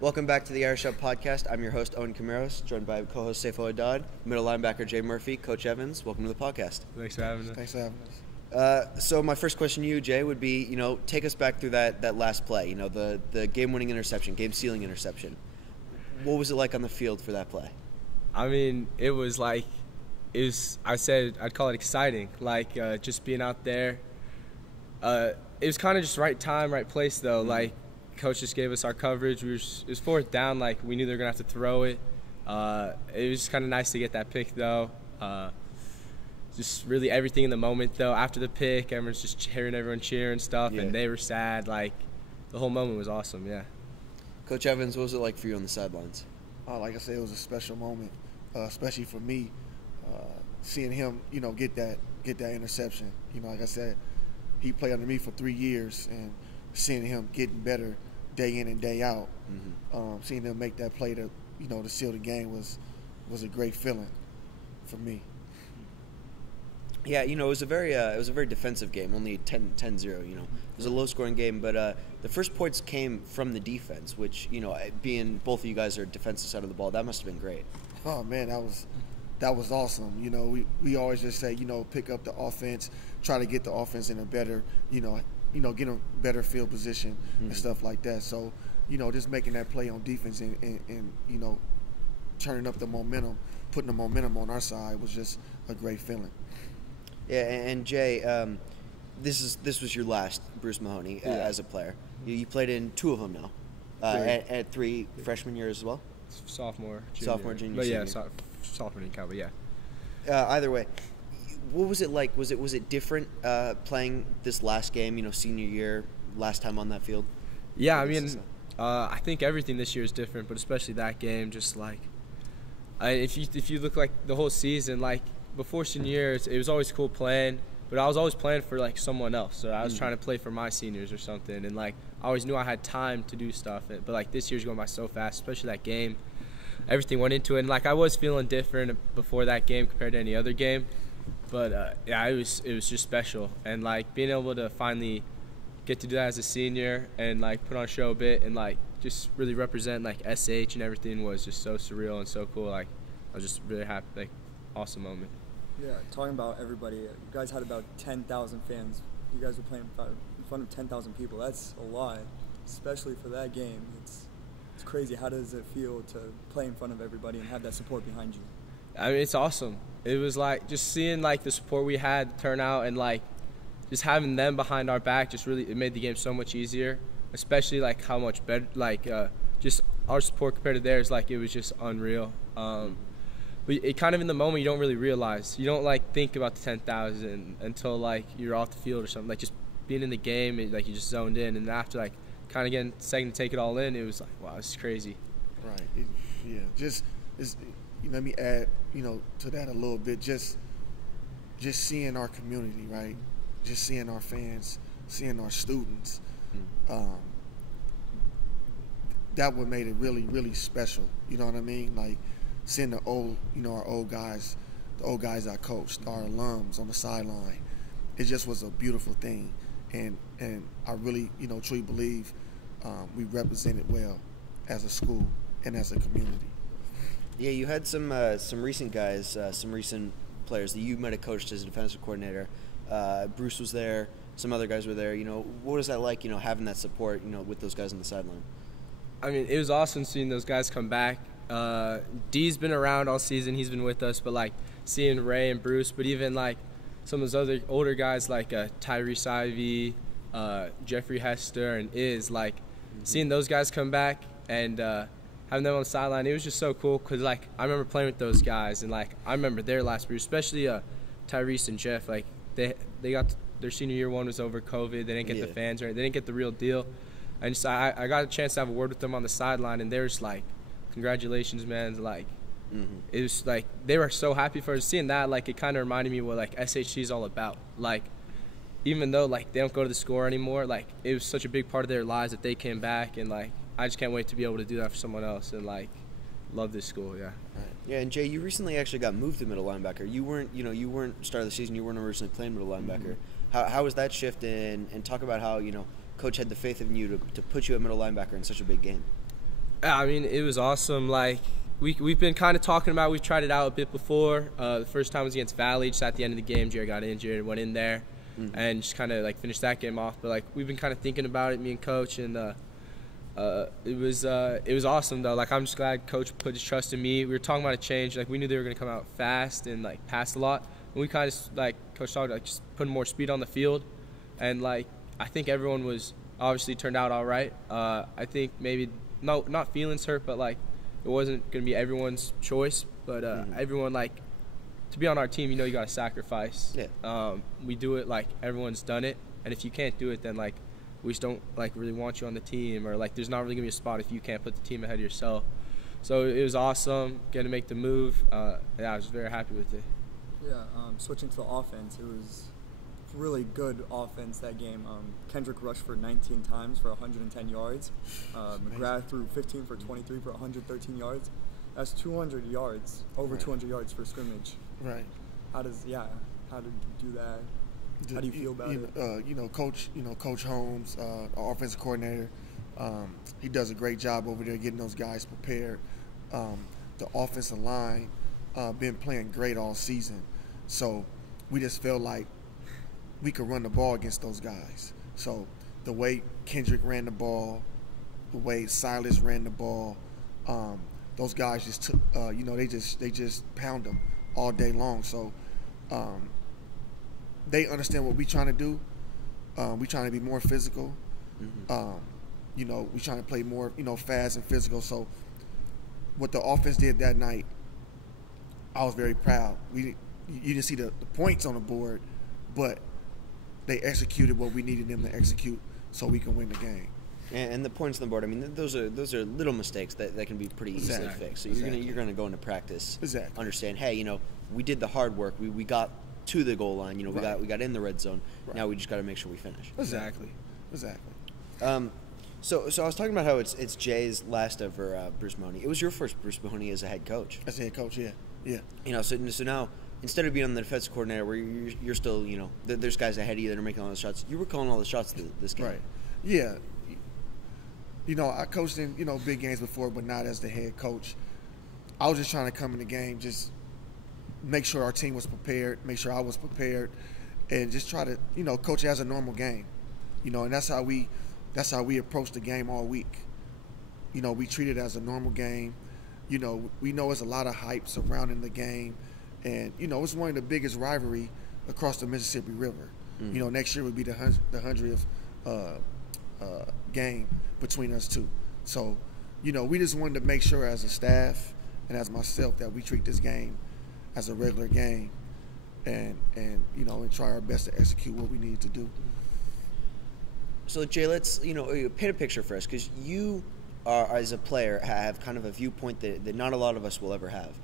Welcome back to the IrishUP podcast. I'm your host, Owen Camaros, joined by co-host Saifo Haddad, middle linebacker Jay Murphy, Coach Evans. Welcome to the podcast. Thanks for having us. Thanks for having us. So my first question to you, Jay, would be, take us back through that last play, the game-winning interception, game-sealing interception. What was it like on the field for that play? I mean, I'd call it exciting, just being out there. It was kind of just right time, right place, though. Mm-hmm. Coach just gave us our coverage. It was fourth down, we knew they were going to have to throw it. It was kind of nice to get that pick, though. Just really everything in the moment, though. After the pick, everyone's just hearing everyone cheer and stuff, Yeah. and they were sad. The whole moment was awesome, yeah. Coach Evans, what was it like for you on the sidelines? Like I said, it was a special moment, especially for me, seeing him, get that interception. Like I said, he played under me for 3 years, and seeing him getting better day in and day out, seeing him make that play to seal the game was a great feeling for me. Yeah, it was a very defensive game, only 10-0, It was a low-scoring game, but the first points came from the defense, which, being both of you guys are defensive side of the ball, that must have been great. Oh, man, that was awesome. We always just say, pick up the offense, try to get the offense in a better, get a better field position and stuff like that. So, just making that play on defense and turning up the momentum, putting the momentum on our side was just a great feeling. Yeah, and Jay, this was your last Bruce Mahoney as a player. You played in 2 of them now, at 3 freshman years as well. Sophomore, junior. Junior, but yeah, senior. sophomore didn't count, but yeah. Either way, what was it like? Was it different playing this last game? Senior year, last time on that field. Yeah, I mean, I think everything this year is different, but especially that game. Just if you look the whole season, before senior year, it was always cool playing, but I was always playing for someone else. So I was trying to play for my seniors or something, and I always knew I had time to do stuff. But this year's going by so fast, especially that game. Everything went into it, and I was feeling different before that game compared to any other game. But yeah, it was just special, and being able to finally get to do that as a senior and put on a show a bit and just really represent SH and everything was just so surreal and so cool. I was just really happy, awesome moment. Yeah, talking about everybody, you guys had about 10,000 fans. You guys were playing in front of 10,000 people. That's a lot, especially for that game. It's crazy. How does it feel to play in front of everybody and have that support behind you? I mean, it's awesome. It was just seeing the support we had turn out and just having them behind our back it made the game so much easier, especially how much better just our support compared to theirs, it was just unreal. But it kind of in the moment you don't really realize. You don't think about the 10,000 until you're off the field or something. Just being in the game, you just zoned in, and after kind of getting second to take it all in, it was wow, this is crazy. Right. Let me add to that a little bit. Just seeing our community, right? Just seeing our fans, seeing our students. That what made it really, really special. You know what I mean? Seeing the old, our old guys, the old guys I coached, our alums on the sideline. It just was a beautiful thing, and I really, truly believe we represented well as a school and as a community. Yeah, you had some recent guys, some recent players that you might have coached as a defensive coordinator. Bruce was there. Some other guys were there. What was that like? Having that support. With those guys on the sideline. I mean, it was awesome seeing those guys come back. D's been around all season. He's been with us, but seeing Ray and Bruce, but even some of those other older guys Tyrese Ivy, Jeffrey Hester, and seeing those guys come back and having them on the sideline, it was just so cool because I remember playing with those guys and I remember their last year, especially Tyrese and Jeff. They got their senior year one was over COVID. They didn't get the fans right. They didn't get the real deal. And I got a chance to have a word with them on the sideline, and they were just congratulations, man. It was they were so happy for us. Seeing that, it kind of reminded me what SHC is all about. Even though they don't go to the score anymore, it was such a big part of their lives that they came back, and I just can't wait to be able to do that for someone else and love this school. Yeah. Right. Yeah, and Jay, you recently actually got moved to middle linebacker. You weren't start of the season. You weren't originally playing middle linebacker. How was that shift? And talk about how Coach had the faith in you to put you at middle linebacker in such a big game. I mean, it was awesome. Like, we've been kind of talking about, we've tried it out a bit before. The first time was against Valley, just at the end of the game. Jared got injured, went in there, and just kind of like finished that game off. But like, we've been kind of thinking about it, me and Coach, and it was awesome though. Like, I'm just glad Coach put his trust in me. We were talking about a change. Like, we knew they were gonna come out fast and like pass a lot. And we kind of like Coach talked like just putting more speed on the field, and like I think everyone was obviously turned out all right. I think maybe not feelings hurt, but like it wasn't gonna be everyone's choice. But everyone, like, to be on our team, you know, you gotta sacrifice. Yeah. We do it like everyone's done it, and if you can't do it, then like we just don't like really want you on the team, or like there's not really gonna be a spot if you can't put the team ahead of yourself. So it was awesome getting to make the move. Yeah, I was very happy with it. Yeah, switching to the offense, it was really good offense that game. Kendrick rushed for 19 times for 110 yards. McGrath threw 15 for 23 for 113 yards. That's 200 yards, over 200 yards for scrimmage. Right. How did you do that? How do you feel about it? Coach Holmes, our offensive coordinator, he does a great job over there getting those guys prepared. The offensive line been playing great all season, so we just felt like we could run the ball against those guys. So the way Kendrick ran the ball, the way Silas ran the ball, those guys just took, they just pound them all day long. So they understand what we're trying to do. We're trying to be more physical. We're trying to play more, fast and physical. So what the offense did that night, I was very proud. You didn't see the points on the board, but they executed what we needed them to execute so we can win the game. And the points on the board, I mean, those are little mistakes that can be pretty easily fixed. So you're gonna go into practice, understand, hey, we did the hard work. We got to the goal line. We got in the red zone. Right. Now we just got to make sure we finish. Exactly. So I was talking about how it's Jay's last ever Bruce Mahoney. It was your first Bruce Mahoney as a head coach. As a head coach, yeah. So now, instead of being on the defensive coordinator where you're still, there's guys ahead of you that are making all the shots, you were calling all the shots this game. Right. Yeah. I coached in, big games before, but not as the head coach. I was just trying to come in the game, just make sure our team was prepared, make sure I was prepared, and just try to, coach it as a normal game. And that's how we approach the game all week. We treat it as a normal game. We know there's a lot of hype surrounding the game, and it's one of the biggest rivalry across the Mississippi River. Next year would be the 100th game between us two. So, we just wanted to make sure as a staff and as myself that we treat this game as a regular game, and try our best to execute what we need to do. So Jay, let's paint a picture for us, because you are, as a player, have kind of a viewpoint that not a lot of us will ever have.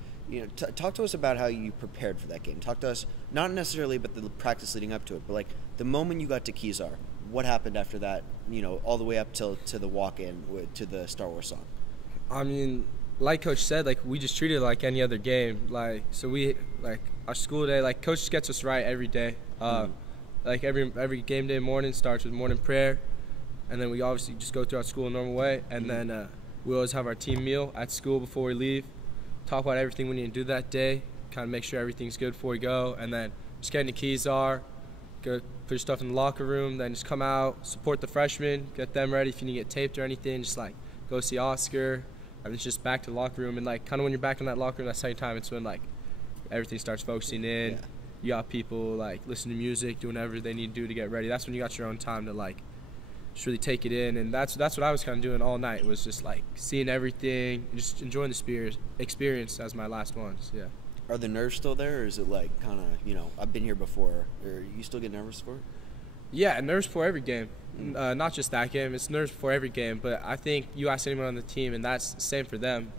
Talk to us about how you prepared for that game. Talk to us, not necessarily about the practice leading up to it, but like the moment you got to Kezar, what happened after that? All the way up to the walk-in to the Star Wars song. I mean, like Coach said, like we just treated it like any other game. Like, so we, like, our school day, like Coach just gets us right every day. Like every game day morning starts with morning prayer, and then we obviously just go throughout school in a normal way, and then we always have our team meal at school before we leave, talk about everything we need to do that day, kind of make sure everything's good before we go, and then just get into Kezar, go put your stuff in the locker room, then just come out, support the freshmen, get them ready if you need to get taped or anything, just like go see Oscar, and it's just back to the locker room. And like kind of when you're back in that locker room that second time, it's when like everything starts focusing in. You got people like listening to music, doing whatever they need to do to get ready. That's when you got your own time to like just really take it in. And that's what I was kind of doing all night, was just like seeing everything, just enjoying the experience as my last ones. Yeah. Are the nerves still there, or is it like kind of, I've been here before, or you still get nervous for it? Yeah, nerves before every game. Not just that game, it's nerves before every game. But I think you ask anyone on the team, and that's the same for them,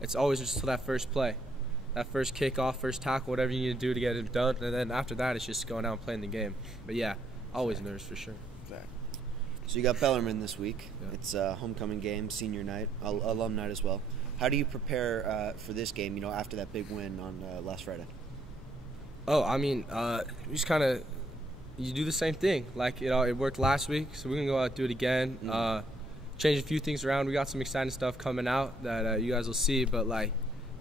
it's always just till that first play, that first kickoff, first tackle, whatever you need to do to get it done. And then after that, it's just going out and playing the game. But yeah, always nerves for sure. Exactly. So you got Bellarmine this week. Yeah. It's a homecoming game, senior night, alum night as well. How do you prepare for this game, after that big win on last Friday? Oh, I mean, you just kind of, you do the same thing. Like, it worked last week, so we're going to go out and do it again. change a few things around. We got some exciting stuff coming out that you guys will see, but like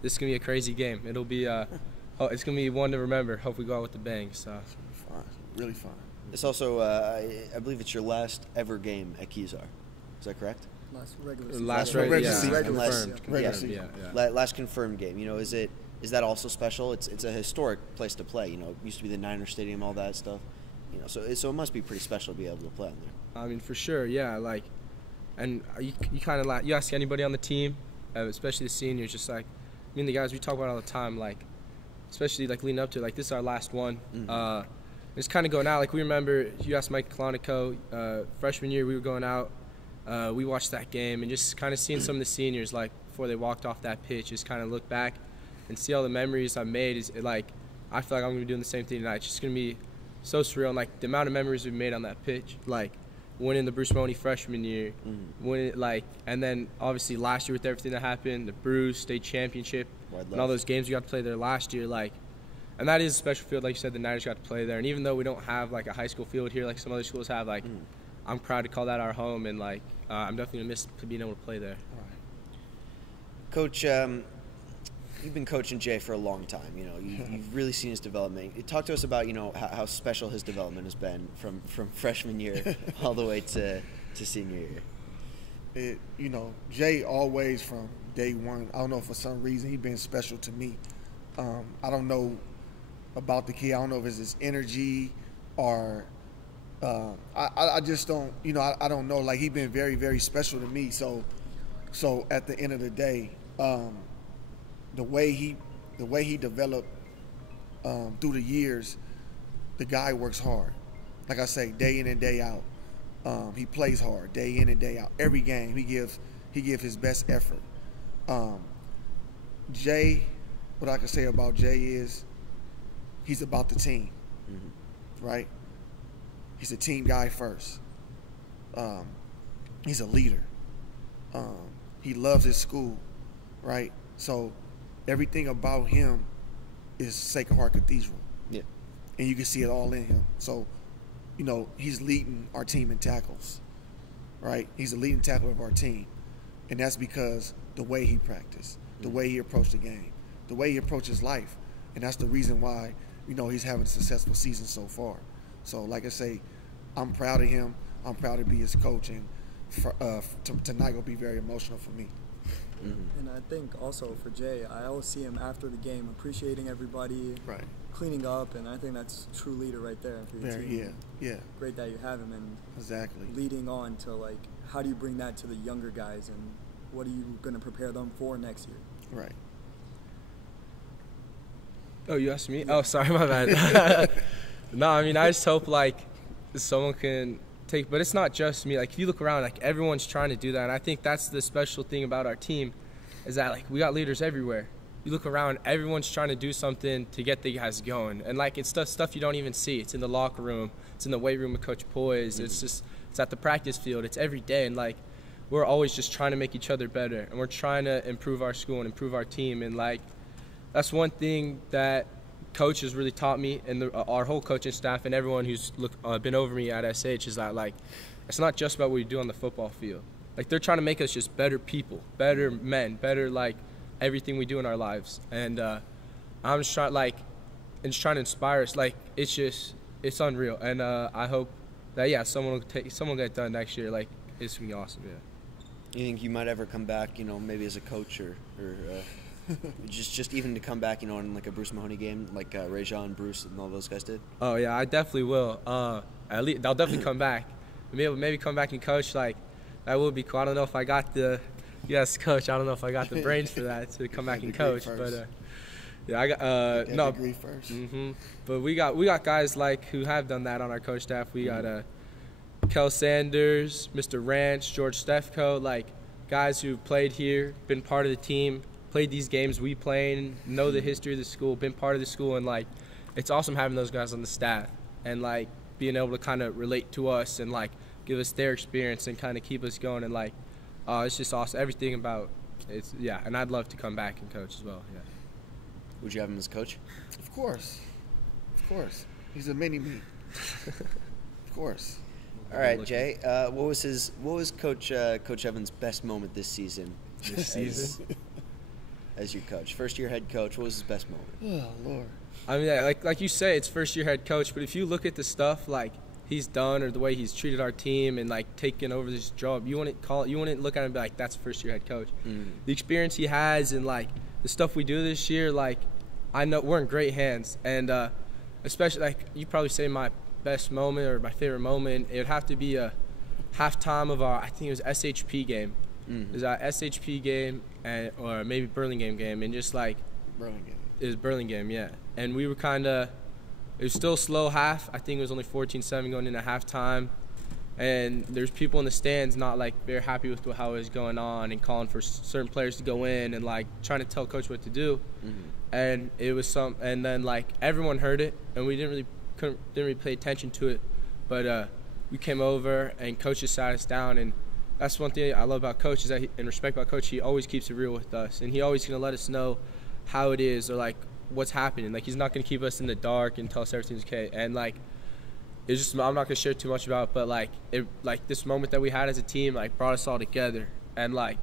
this is gonna be a crazy game. It'll be it's gonna be one to remember. Hope we go out with the bang. So Fun, really fun. It's also, I believe it's your last ever game at Kezar. Is that correct? Last regular season. regular season. Confirmed. season. Last confirmed game. You know, is that also special? It's a historic place to play. You know, it used to be the Niner Stadium, all that stuff. You know, so it must be pretty special to be able to play on there. I mean, for sure, yeah. like, and you kind of like, you ask anybody on the team, especially the seniors, just like, I mean, the guys we talk about all the time, like, especially like leading up to, like, this is our last one. It's kind of going out. Like, we remember, you asked Mike Kalanico, freshman year we were going out. We watched that game and just kind of seeing some of the seniors, like, before they walked off that pitch, just kind of look back and see all the memories I've made. Is like, I feel like I'm going to be doing the same thing tonight. It's just going to be so surreal. And, like, the amount of memories we've made on that pitch, like, winning the Bruce Mahoney freshman year, winning, like, and then obviously last year with everything that happened, the Bruce state championship, and all those games we got to play there last year, like, and that is a special field, like you said. The Niners got to play there, and even though we don't have like a high school field here, like some other schools have, like, I'm proud to call that our home, and like, I'm definitely gonna miss being able to play there. Coach, you've been coaching Jay for a long time. You know, you've really seen his development. Talk to us about, you know, how special his development has been from freshman year all the way to senior year. You know, Jay always from day one, I don't know, for some reason he's been special to me. I don't know about the kid. I don't know if it's his energy or I just don't, you know, I don't know. Like, he's been very, very special to me. So at the end of the day, the way he developed through the years, the guy works hard. Like I say, day in and day out. He plays hard, day in and day out. Every game, he gives his best effort. Jay, what I can say about Jay is he's about the team, right? He's a team guy first. He's a leader. He loves his school, right? So everything about him is Sacred Heart Cathedral. Yeah. And you can see it all in him. So, you know, he's leading our team in tackles, right? He's the leading tackler of our team. And that's because the way he practiced, the way he approached the game, the way he approaches life. And that's the reason why, you know, he's having a successful season so far. So, like I say, I'm proud of him. I'm proud to be his coach. And tonight will be very emotional for me. And I think also for Jay, I always see him after the game appreciating everybody, Right. cleaning up, and I think that's a true leader right there for your team. Yeah. Great that you have him, and Exactly. leading on to, like, how do you bring that to the younger guys, and what are you going to prepare them for next year? Right. Oh, you asked me? Oh, sorry, my bad. No, I mean, I just hope, like, someone can take, but it's not just me. Like, if you look around, like, everyone's trying to do that, and I think that's the special thing about our team is that, like, we got leaders everywhere. You look around, everyone's trying to do something to get the guys going, and, like, it's stuff you don't even see. It's in the locker room. It's in the weight room with Coach Poise. It's at the practice field. It's every day, and, like, we're always just trying to make each other better, and we're trying to improve our school and improve our team, and, like, that's one thing that Coach has really taught me, and our whole coaching staff and everyone who's been over me at SH is that, like, it's not just about what we do on the football field. Like, they're trying to make us just better people, better men, better, like, everything we do in our lives. And I'm just trying, like, and just trying to inspire us. Like, it's unreal. And I hope that, yeah, someone will get it done next year. Like, it's going to be awesome, yeah. You think you might ever come back, you know, maybe as a coach or just even to come back, you know, in like a Bruce Mahoney game, like Rajon, Bruce, and all those guys did? Oh yeah, I definitely will. At least I'll definitely come back. Maybe come back and coach. Like, that would be cool. I don't know if I got the coach. I don't know if I got the brains for that to come back and coach. But yeah, I got no degree first. But we got guys like who have done that on our coach staff. We got Kel Sanders, Mr. Ranch, George Stefko, like guys who've played here, been part of the team, played these games we play, know the history of the school, been part of the school, and like it's awesome having those guys on the staff and like being able to kind of relate to us and like give us their experience and kind of keep us going, and like it's just awesome. Everything about it's, yeah, and I'd love to come back and coach as well. Yeah. Would you have him as coach? Of course. He's a mini me. Of course. All right, Jay. What was Coach Evans' best moment this season? As your coach, first-year head coach, what was his best moment? Oh Lord. I mean, like you say, it's first-year head coach, but if you look at the stuff like he's done or the way he's treated our team and like taken over this job, you wouldn't look at him and be like, that's first-year head coach. The experience he has and like the stuff we do this year, like I know we're in great hands, and especially like you probably say my best moment or my favorite moment, it would have to be a halftime of our, I think it was SHP game. It was our SHP game or maybe Burlingame game, and just like it was Burlingame, yeah. And we were it was still slow half. I think it was only 14-7 going into halftime, and there's people in the stands not like very happy with how it was going on and calling for certain players to go in and like trying to tell coach what to do. And it was and then like everyone heard it, and we didn't really pay attention to it, but we came over and coach just sat us down, and that's one thing I love about coach is that and respect about coach. He always keeps it real with us, and he always gonna let us know how it is or like what's happening. Like he's not gonna keep us in the dark and tell us everything's okay. And like it's just I'm not gonna share too much about it, but like this moment that we had as a team like brought us all together, and like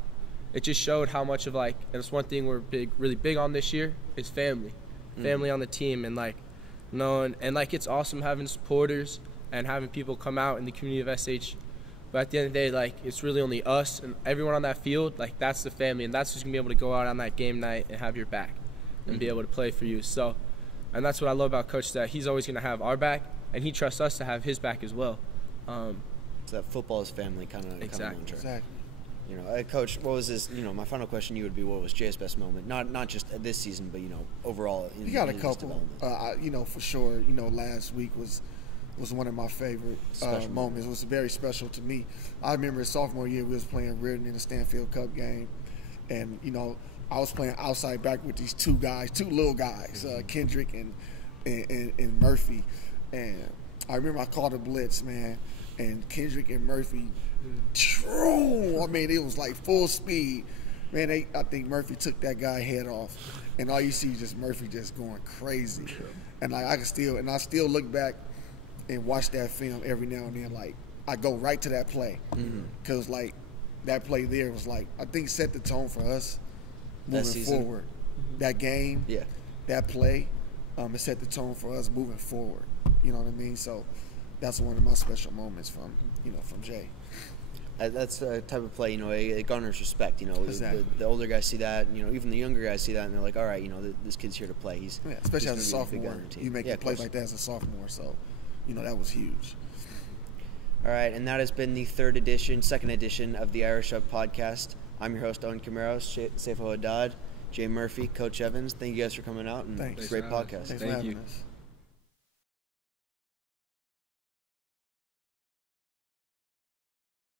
it just showed how much of like, and it's one thing we're really big on this year is family on the team, and like knowing, and like it's awesome having supporters and having people come out in the community of SH. But at the end of the day, like it's really only us and everyone on that field. Like that's the family, and that's who's gonna be able to go out on that game night and have your back and be able to play for you. So, and that's what I love about Coach, that he's always gonna have our back, and he trusts us to have his back as well. So that football is family kind of mantra. Exactly. You know, Coach, what was this? You know, my final question to you would be, what was Jay's best moment? Not just this season, but you know, overall. You got a couple. You know, for sure. You know, last week was one of my favorite moments. It was very special to me. I remember his sophomore year, we was playing Reardon in the Stanfield Cup game, and you know, I was playing outside back with these two little guys, Kendrick and Murphy, and I remember I called a blitz, man, and Kendrick and Murphy, I mean, it was like full speed. Man, I think Murphy took that guy head off, and all you see is just Murphy just going crazy, and like I still look back and watch that film every now and then. Like I go right to that play because like that play there was like, I think set the tone for us moving forward. That game, that play, it set the tone for us moving forward. You know what I mean? So that's one of my special moments from Jay. That's the type of play, you know, it garners respect. You know, exactly. the older guys see that, you know, even the younger guys see that, and they're like, all right, you know, this kid's here to play. Especially as a sophomore, you make a play like that as a sophomore. So, you know, that was huge. All right, and that has been the second edition of the IrishUP podcast. I'm your host, Owen Camaros, Saifo Haddad, Jay Murphy, Coach Evans. Thank you guys for coming out, and Thanks. Great podcast. Thanks for having us.